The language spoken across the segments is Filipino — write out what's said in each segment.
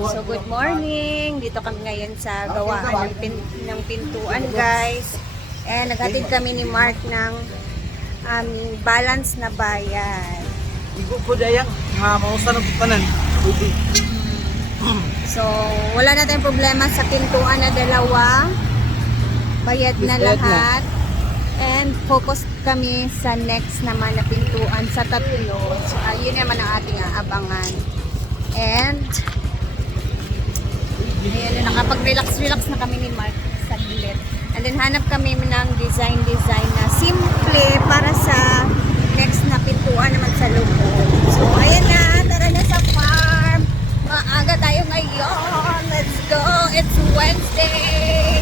So good morning. Dito kami ngayon sa gawaan ng pintuan, guys. And naghatid kami ni Mark ng balance na bayad. Igo po dayang mausan ng panan. So wala na tayong problema sa pintuan na dalawa. Bayad na lahat. And focus kami sa next naman na pintuan sa tatlo. So yun naman ang ating aabangan. And ayan, nakapag-relax na kami ni Mark saglit. And then hanap kami ng design na simple para sa next na pintuan naman sa loob. So ayan na, tara na sa farm. Maaga tayo ngayon. Let's go. It's Wednesday.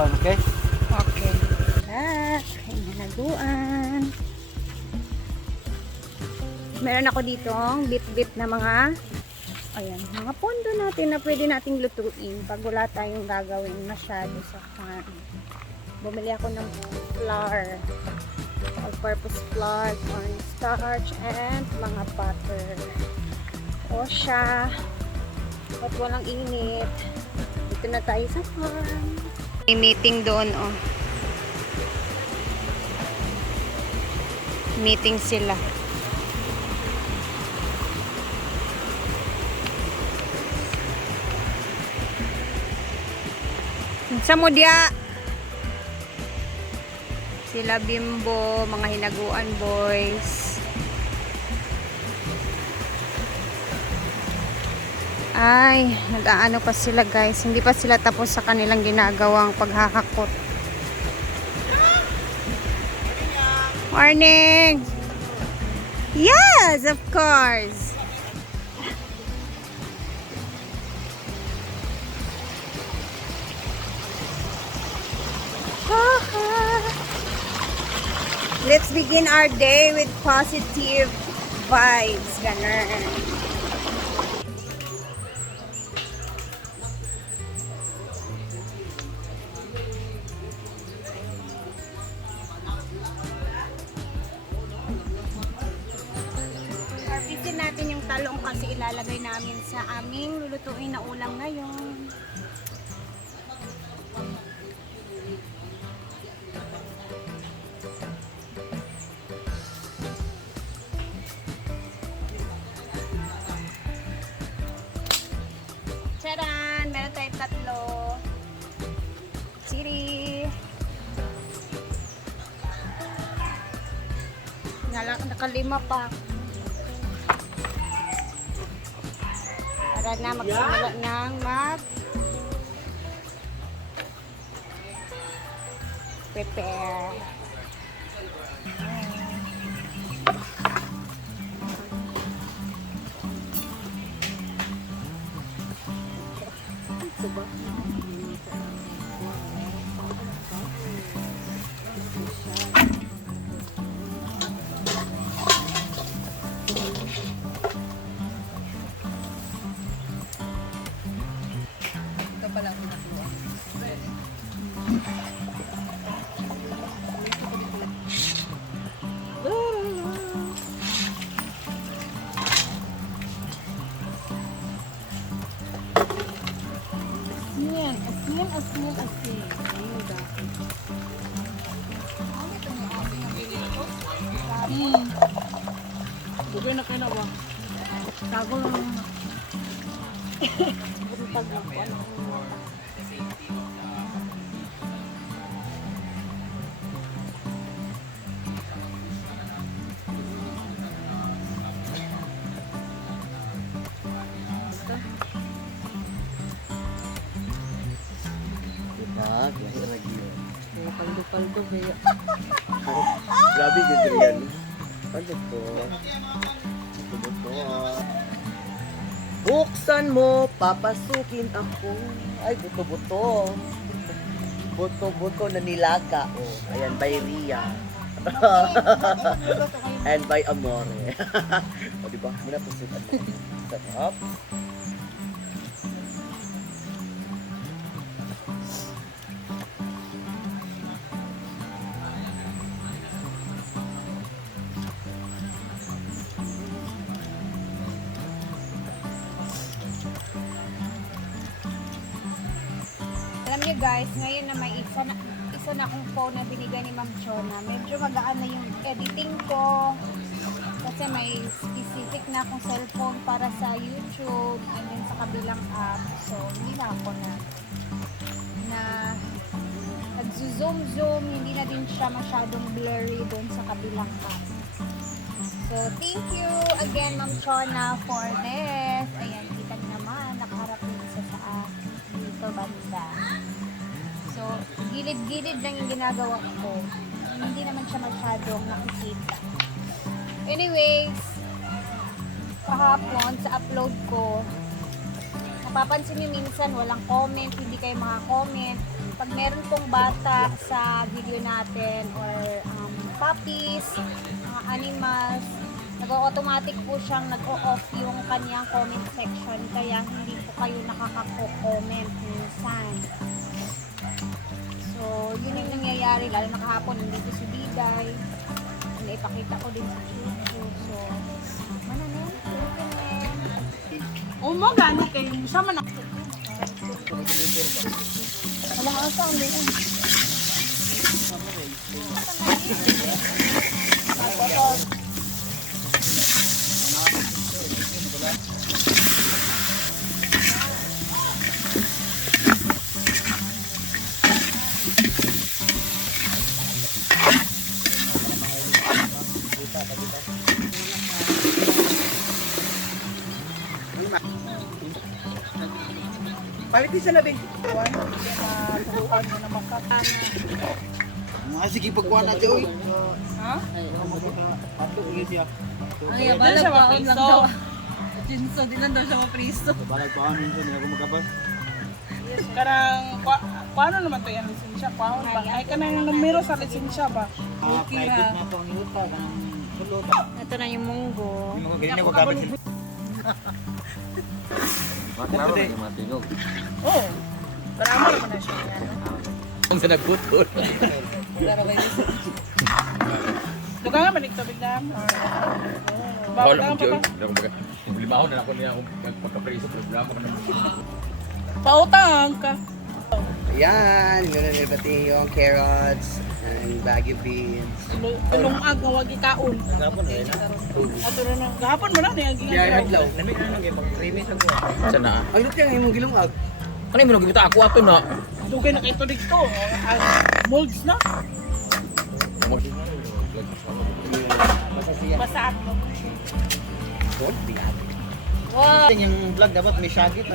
Okay? Okay. Hinaguan. Meron ako ditong bit-bit na mga mga pondo natin na pwede nating lutuin pag wala tayong gagawin masyado sa farm. Bumili ako ng flour. All-purpose flour, cornstarch, and mga butter. O siya. At walang init. Dito na tayo sa farm. May meeting doon, oh. Meeting sila. Sa mudya. Sila Bimbo, mga hinaguan boys. Ay, nag-aano pa sila, guys. Hindi pa sila tapos sa kanilang ginagawang paghahakot. Morning! Yes, of course! Let's begin our day with positive vibes. Ganun. Harvestin natin yung talong kasi ilalagay namin sa aming lulutuin na ulam ngayon. Charan! Meron tayong tatlo. Siri! Nakalima pa. Para na magsimula ng prepare. Asin. Ayun dati. Bugay na kayo na ba? Tago lang. Butag lang po. Paldo-paldo kaya. Grabe ganda yan. Paldo po. Paldo po. Buksan mo, papasukin ako. Ay, buto-buto. Buto-buto na nilaga. Oh, ayan, by Ria. And by Amore. O, diba? Muna pasukan mo. Sarap. Alam niyo guys, ngayon na may isa na akong phone na binigay ni Ma'am Chona. Medyo magaan na yung editing ko. Kasi may specific na akong cellphone para sa YouTube and then sa kabilang app. So, hindi na ako na nag-zoom, hindi na din siya masyadong blurry doon sa kabilang app. So, thank you again Ma'am Chona for this. Ayan, kita niyo naman, nakaharap din isa sa dito banda. So, gilid-gilid lang yung ginagawa ko. Hindi naman siya masyadong nakikita. Anyways, kahapon sa upload ko, napapansin niyo minsan walang comment, hindi kayo maka-comment. Pag meron pong bata sa video natin or puppies, mga animals, nag-automatic po siyang nag-o-off yung kanyang comment section kaya hindi po kayo nakaka-comment minsan. So, yun yung nangyayari, lalo na kahapon nandito si Diday. Ipakita ko din sa YouTube. So, mananen, Umo gani kayo sama na. walang asa ang doon. Palitin siya na, Ben. Turuan mo na makapana. Sige, pagkuha natin, uy. Ha? Pato, ulit siya. Ay, balag pa on lang daw. Jinso, di lang daw siya mapriso. Balag pa kami minsan, hindi ako magkabas. Karang, paano naman to yung lisensya? Paano ba? Ay, kanang numero sa lisensya ba? Private na ito ang luta, kanang luta. Ito na yung munggo. Hindi mo ganyan ko gamit. Maklaro na yung matinog. Oo. Karama naman na siya. Ang sa nagputol. Duga nga, maniktabig na. Bawal lang pa ba? Limahon na ako niya kung pagkapriso, problema ka naman. Pautang ka. Ayan, yun na nilbati yung carrots and baggy beans. Tulungag nga wag ikaon. Gapon na rin. Ato na nang gahapon mo na niya Kaya hadlaw. Lamig na lang yung pag-creamy sa kuha. Saan na? Ang luto yung imong gilungag. Ano yung minugimita ako ato na? Dugay na kayo dito. Molds na. Basta ako. Wow! Yung vlog dapat may shagit.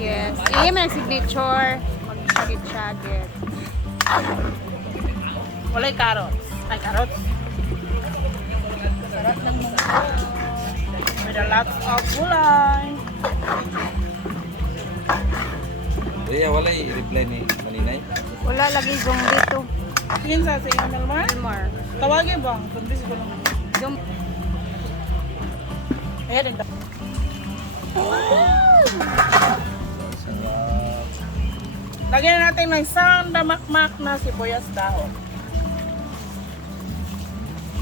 Yes. Iyan man ang signature. Mag-shagit-shagit. Walay carrots. Ay, carrots. Sarap ng munggo. With a lot of gulay. Iya, wala i-reply ni Maninay. Wala lagi zoom dito. Yun sa email mo. Elmar. Tawagin ba? Kundis ko lang. Zoom. Ayan din. Lagyan na natin ng isang damakmak na sibuyas dahon.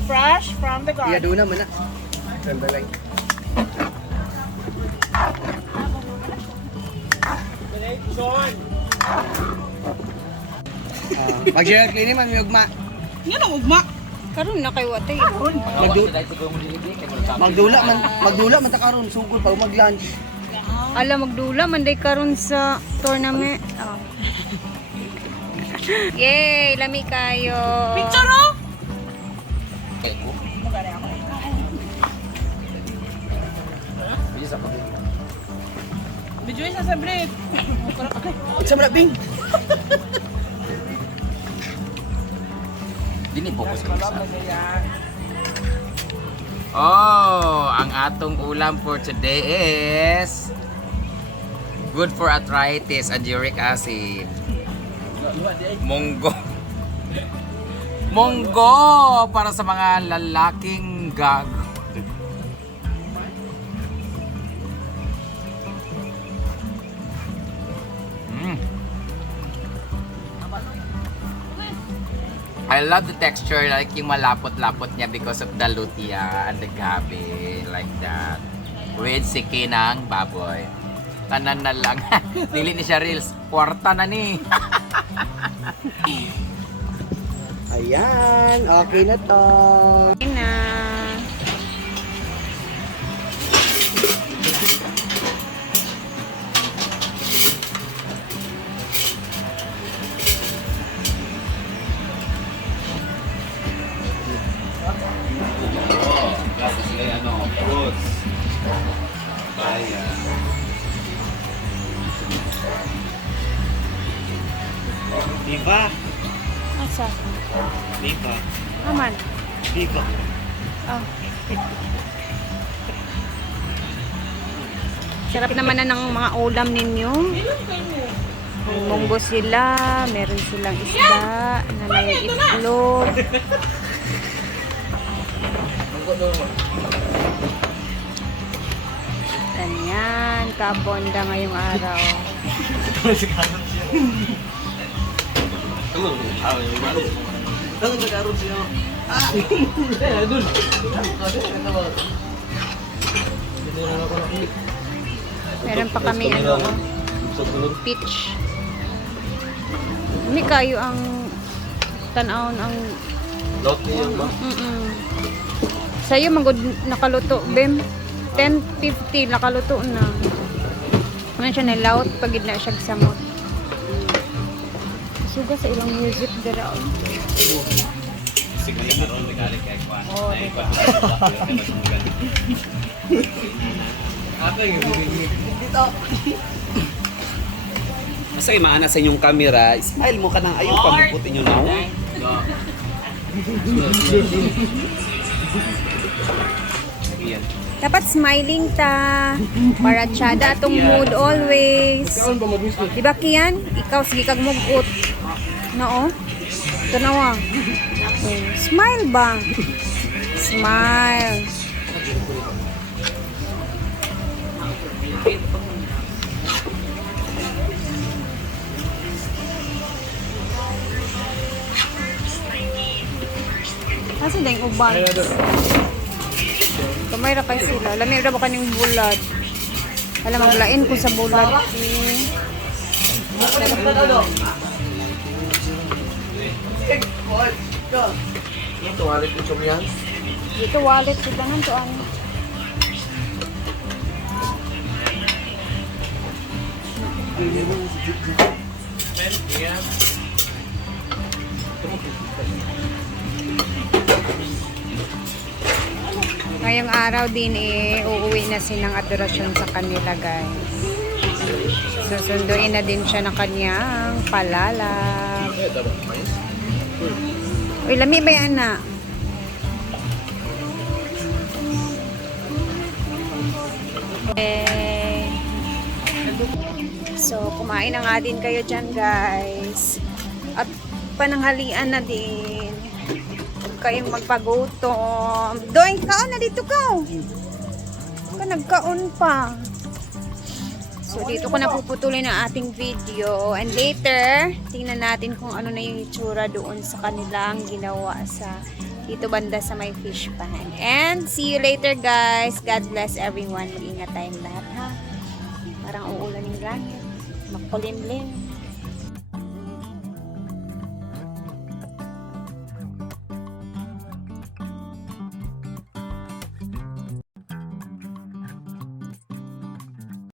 Fresh from the Iya, garden. doon naman na. Sandalay. Mag-share clean man, may ugma. Yan ang ugma. Karon na kay wate. Magdula man ta karon sugod pa mag-lunch. Ala magdula man day karon sa tournament. Oh. Yay, lami kayo. Picture oh! Video isa sa bread. Sa mga bing. Dini fokus ka sa. Oh, ang atong ulam for today is good for arthritis and uric acid. Munggo. Munggo para sa mga lalaking gago. I love the texture, like yung malapot-lapot niya because of the lutia and the gabi, like that. With siki ng baboy. Tanan na lang. Dili ni siya reels. Kwarta na ni. Ayan, okay na to. Ayun na. Fruits. Ayan. Diba? Asa? Diba? Aman. Diba? Oh. Sarap naman na ng mga ulam ninyo. May munggo sila, meron silang isda, na may itlog. Ganyan, kabonda ngayong araw. Meron pa kami peach. Hindi kayo ang tanawon ang Lote yun ba? sa'yo magod nakaluto bem 10.50 nakaluto na man siya nilaut pagid na siya samot suga sa ilang music dira Sige na ron regalik kay Juan. oh, Ato yung Dito. Basta imaana sa inyong camera, smile mo ka nang ayaw pamuputin nyo na. Ayan. dapat smiling ta para tiyada atong mood always diba Kian ikaw sige kag mugot no tanawa smile ba smile kasi dahil uban kamay ra kay sila lami ra ba kaning bulad alam maglain ko sa bulad Ito, alit ito yan. dito wallet sila nang to ano ngayong araw din uuwi na silang adorasyon sa kanila guys susunduin na din siya ng kanyang palalab uy lami ba yan na so kumain na nga din kayo dyan guys at pananghalian na din huwag kayong magpagutom doing kaon na dito ka nagkaon pa so dito ko na puputulin ang ating video and later tingnan natin kung ano na yung itsura doon sa kanilang ginawa sa dito banda sa may fish pan and see you later guys. God bless everyone, mag-ingat tayong lahat ha, parang uulan yung langit makulimlim.